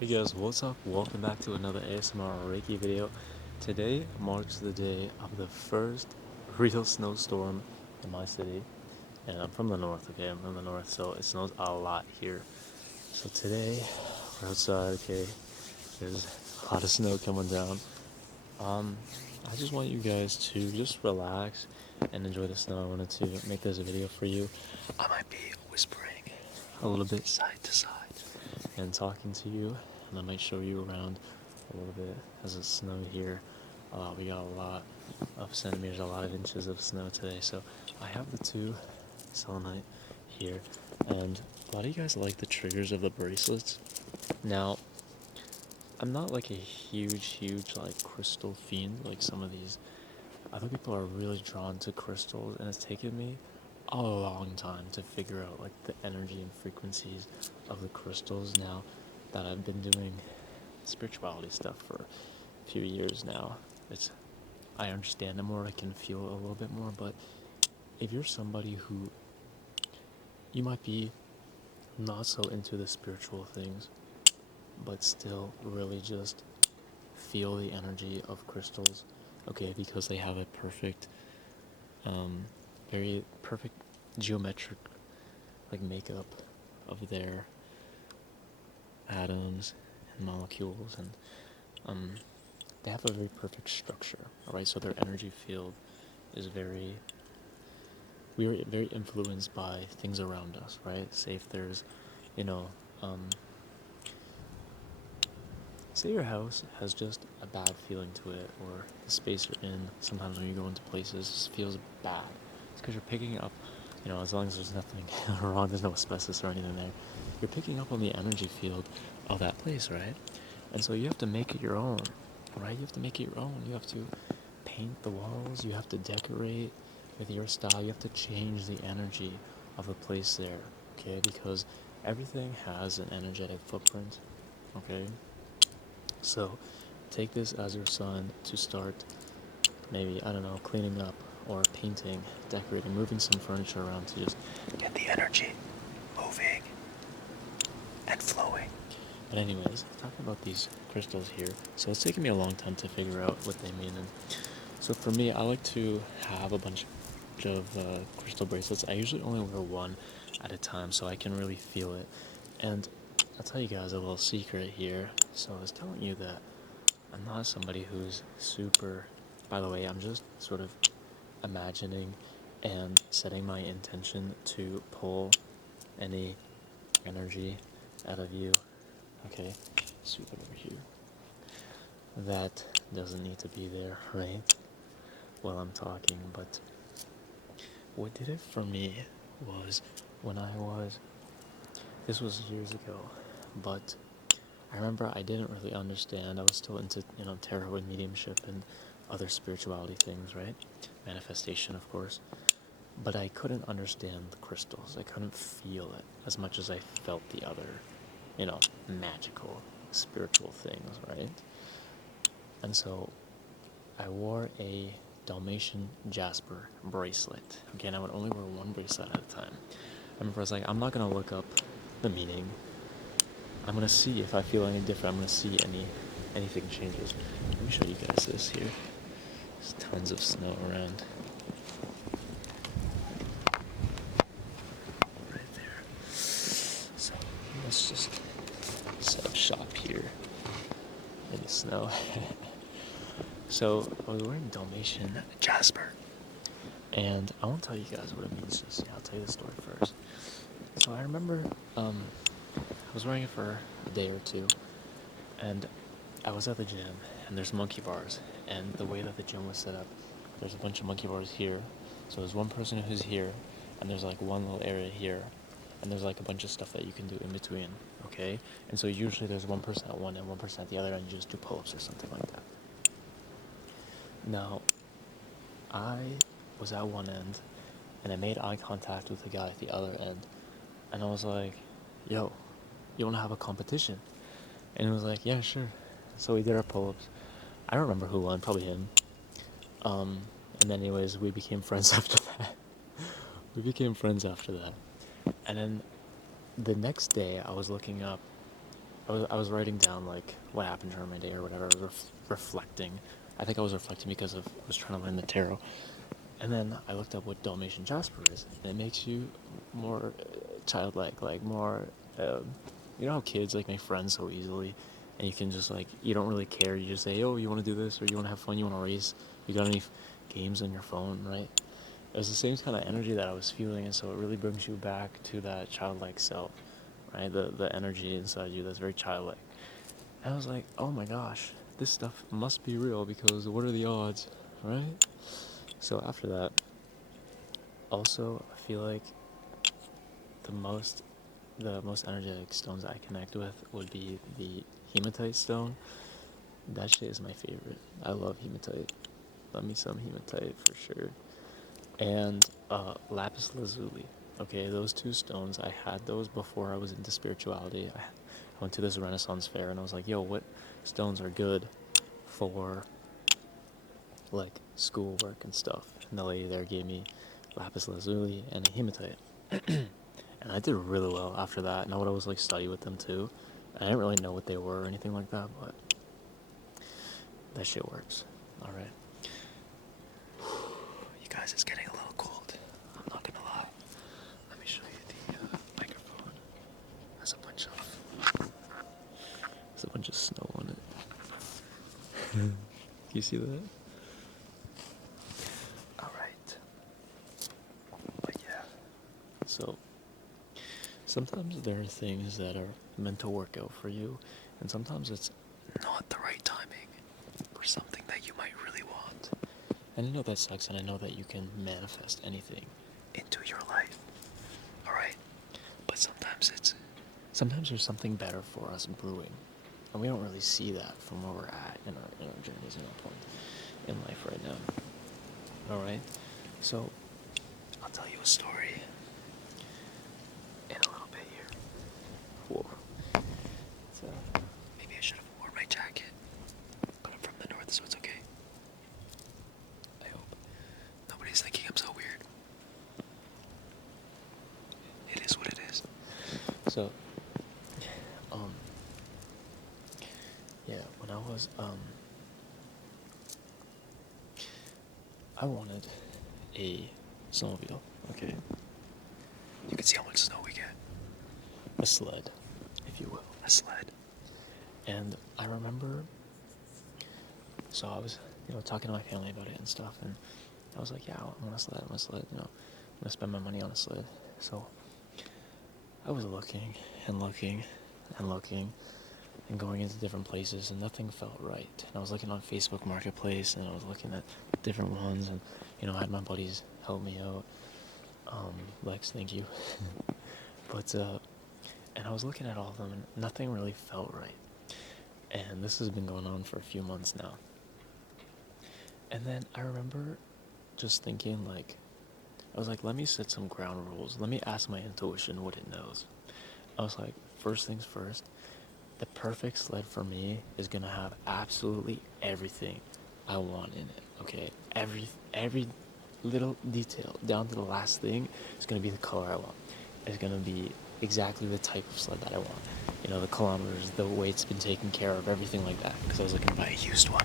Hey guys, what's up? Welcome back to another ASMR Reiki video. Today marks the day of the first real snowstorm in my city. And I'm from the north, okay? I'm from the north, so it snows a lot here. So today, we're outside, okay? There's a lot of snow coming down. I just want you guys to just relax and enjoy the snow. I wanted to make this a video for you. I might be whispering a little bit side to side and talking to you, and I might show you around a little bit as it snowed here. We got a lot of centimeters, a lot of inches of snow today. So I have the two selenite here, and a lot of you guys like the triggers of the bracelets. Now, I'm not like a huge like crystal fiend like some of these other people are really drawn to crystals, and it's taken me a long time to figure out like the energy and frequencies of the crystals now that I've been doing spirituality stuff for a few years now. It's I understand it more, I can feel it a little bit more, but if you're somebody who you might be not so into the spiritual things but still really just feel the energy of crystals, okay, because they have a perfect um, very perfect geometric like makeup of their atoms and molecules, and they have a very perfect structure. All right, so their energy field is very we are very influenced by things around us, right? Say if there's, you know, um, say your house has just a bad feeling to it, or the space you're in. Sometimes when you go into places, just feels bad. It's because you're picking up, as long as there's nothing wrong, there's no asbestos or anything there. You're picking up on the energy field of that place, right? And so you have to make it your own, right? You have to make it your own. You have to paint the walls. You have to decorate with your style. You have to change the energy of the place there, okay? Because everything has an energetic footprint, okay? So take this as your sign to start maybe, I don't know, cleaning up or painting, decorating, moving some furniture around to just get the energy moving and flowing. But anyways, talking about these crystals here, so it's taken me a long time to figure out what they mean. And so for me, I like to have a bunch of crystal bracelets. I usually only wear one at a time so I can really feel it. And I'll tell you guys a little secret here. So I was telling you that I'm not somebody who's super. By the way, I'm just sort of imagining and setting my intention to pull any energy out of you. Okay, sweep it over here. That doesn't need to be there, right? While I'm talking, but what did it for me was when I was. This was years ago, but I remember I didn't really understand. I was still into, tarot and mediumship and other spirituality things, right? Manifestation, of course. But I couldn't understand the crystals. I couldn't feel it as much as I felt the other, magical, spiritual things, right? And so I wore a Dalmatian jasper bracelet. Okay, and I would only wear one bracelet at a time. I remember I was like, I'm not going to look up the meaning. I'm gonna see if I feel any different. I'm gonna see anything changes. Let me show you guys this here. There's tons of snow around. Right there. So let's just set up shop here in the snow. So I was wearing Dalmatian jasper, and I won't tell you guys what it means. I'll tell you the story first. So I remember I was wearing it for a day or two, and I was at the gym, and there's monkey bars, and the way that the gym was set up, there's a bunch of monkey bars here, so there's one person who's here, and there's like one little area here, and there's like a bunch of stuff that you can do in between, okay? And so usually there's one person at one end, one person at the other, and you just do pull-ups or something like that. Now, I was at one end, and I made eye contact with the guy at the other end, and I was like, yo, you wanna have a competition? And he was like, yeah, sure. So we did our pull-ups. I don't remember who won, probably him. And then anyways, we became friends after that. And then the next day, I was looking up I was writing down like what happened during my day or whatever. I was reflecting. I think I was reflecting because I was trying to learn the tarot. And then I looked up what Dalmatian jasper is, and it makes you more childlike, like more. You know how kids like make friends so easily, and you can just like you don't really care. You just say, "Oh, you want to do this, or you want to have fun, you want to race. You got any games on your phone, right?" It was the same kind of energy that I was feeling, and so it really brings you back to that childlike self, right? The energy inside you that's very childlike. And I was like, oh my gosh, this stuff must be real because what are the odds, right? So after that, also I feel like the most the most energetic stones I connect with would be the hematite stone. That shit is my favorite. I love hematite. Love me some hematite for sure. And lapis lazuli. Okay, those two stones, I had those before I was into spirituality. I went to this Renaissance fair and I was like, yo, what stones are good for like schoolwork and stuff? And the lady there gave me lapis lazuli and a hematite. And I did really well after that. And I would always like study with them too. I didn't really know what they were or anything like that, but that shit works. Alright. You guys, it's getting a little cold. I'm not gonna lie. Let me show you the microphone. There's a bunch of snow on it. Can you see that? Alright. But yeah. So, sometimes there are things that are meant to work out for you, and sometimes it's not the right timing for something that you might really want. And I know that sucks, and I know that you can manifest anything into your life. Alright? But sometimes there's something better for us brewing. And we don't really see that from where we're at in our journeys and our point in life right now. Alright? So, I'll tell you a story in a little bit here. Whoa. So, maybe I should have worn my jacket. But I'm from the north, so it's okay. I hope nobody's thinking I'm so weird. It is what it is. So, yeah, when I was, I wanted a snowmobile, okay? You can see how much snow we get. A sled, if you will. A sled. And I remember, so I was, talking to my family about it and stuff, and I was like, yeah, I want a sled, I'm gonna spend my money on a sled. So, I was looking, and looking, and looking, and going into different places, and nothing felt right. And I was looking on Facebook Marketplace, and I was looking at different ones, and I had my buddies help me out. Lex, thank you. But and I was looking at all of them, and nothing really felt right. And this has been going on for a few months now. And then I remember just thinking, like, I was like, let me set some ground rules. Let me ask my intuition what it knows. I was like, first things first, the perfect sled for me is gonna have absolutely everything I want in it, okay? Every little detail, down to the last thing, is gonna be the color I want. It's gonna be exactly the type of sled that I want. The kilometers, the way it's been taken care of, everything like that, because I was looking to buy a used one.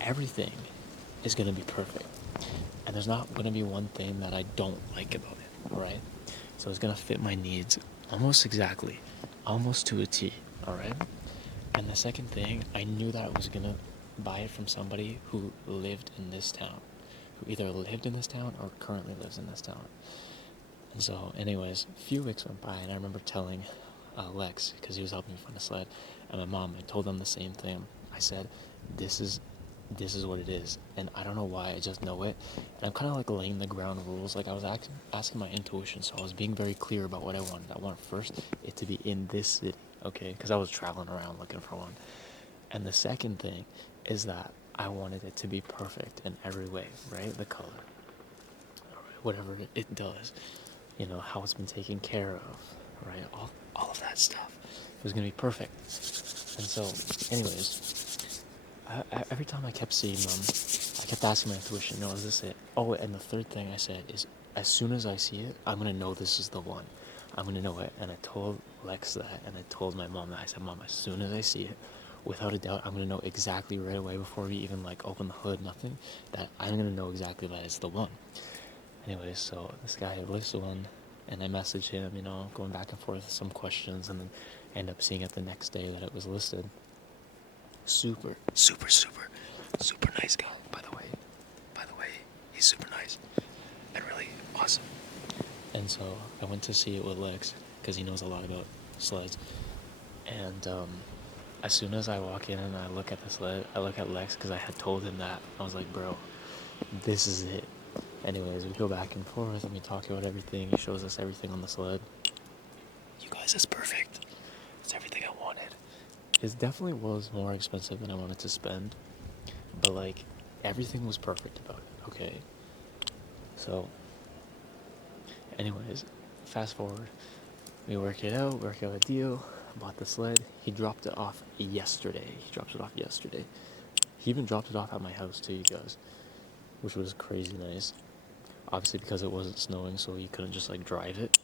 Everything is gonna be perfect. And there's not gonna be one thing that I don't like about it, alright? So it's gonna fit my needs almost exactly, almost to a T, alright? And the second thing, I knew that I was gonna buy it from somebody who lived in this town, who either lived in this town or currently lives in this town. And so, anyways, a few weeks went by, and I remember telling Lex, because he was helping me find a sled, and my mom, I told them the same thing. I said, this is what it is, and I don't know why, I just know it, and I'm kind of like laying the ground rules. Like, I was asking my intuition, so I was being very clear about what I wanted. I want first it to be in this city, okay, because I was traveling around looking for one. And the second thing is that I wanted it to be perfect in every way, right? The color, whatever it does, how it's been taken care of, right? All of that stuff. It was gonna be perfect. And so, anyways, every time I kept seeing them, I kept asking my intuition, is this it? Oh, and the third thing I said is, as soon as I see it, I'm gonna know this is the one. I'm gonna know it. And I told Lex that, and I told my mom that. I said, Mom, as soon as I see it, without a doubt, I'm gonna know exactly right away before we even like open the hood, nothing, that I'm gonna know exactly that it's the one. Anyways, so this guy lists one, and I message him, you know, going back and forth with some questions, and then end up seeing it the next day that it was listed. Super nice guy, by the way. He's super nice and really awesome. And so I went to see it with Lex, because he knows a lot about sleds. And as soon as I walk in and I look at the sled, I look at Lex, because I had told him that. I was like, bro, this is it. Anyways, we go back and forth, and we talk about everything. He shows us everything on the sled. You guys, it's perfect. It's everything I wanted. It definitely was more expensive than I wanted to spend, but like, everything was perfect about it, okay? So, anyways, fast forward. We work out a deal, bought the sled. He dropped it off yesterday. He even dropped it off at my house too, you guys, which was crazy nice. Obviously, because it wasn't snowing, so he couldn't just like drive it.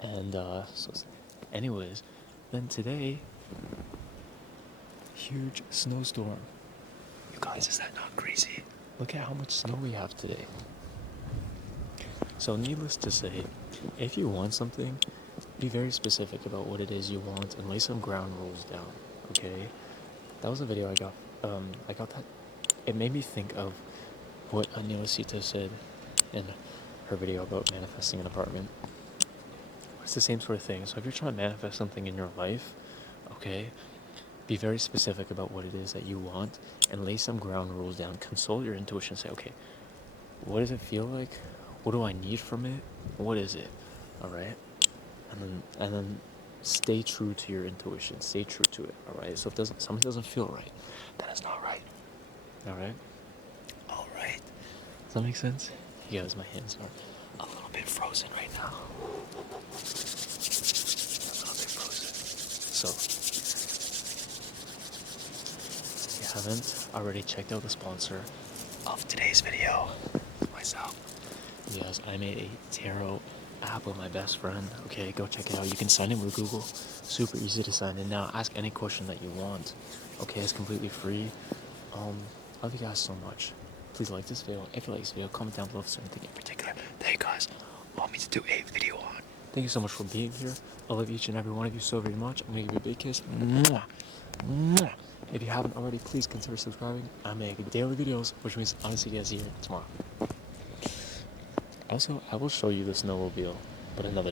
And anyways, then today, huge snowstorm. You guys, is that not crazy? Look at how much snow we have today. So needless to say, if you want something, be very specific about what it is you want and lay some ground rules down, okay? That was a video I got. I got that. It made me think of what Anilasita said in her video about manifesting an apartment. It's the same sort of thing. So if you're trying to manifest something in your life, okay, be very specific about what it is that you want and lay some ground rules down. Consult your intuition. Say, okay, what does it feel like? What do I need from it? What is it? All right, and then stay true to your intuition. Stay true to it. All right. So if something doesn't feel right, that is not right. All right. All right. Does that make sense? You guys, my hands are a little bit frozen right now. So, if you haven't already checked out the sponsor of today's video, myself. Yes, I made a tarot app with my best friend. Okay, go check it out. You can sign in with Google. Super easy to sign in now. Ask any question that you want. Okay, it's completely free. Love you guys so much. Please like this video. If you like this video, comment down below if there's anything in particular that you guys want me to do a video on. Thank you so much for being here. I love each and every one of you so very much. I'm going to give you a big kiss. Mwah. Mwah. If you haven't already, please consider subscribing. I make daily videos, which means I'm going to see you guys here tomorrow. Also, I will show you the snowmobile, but another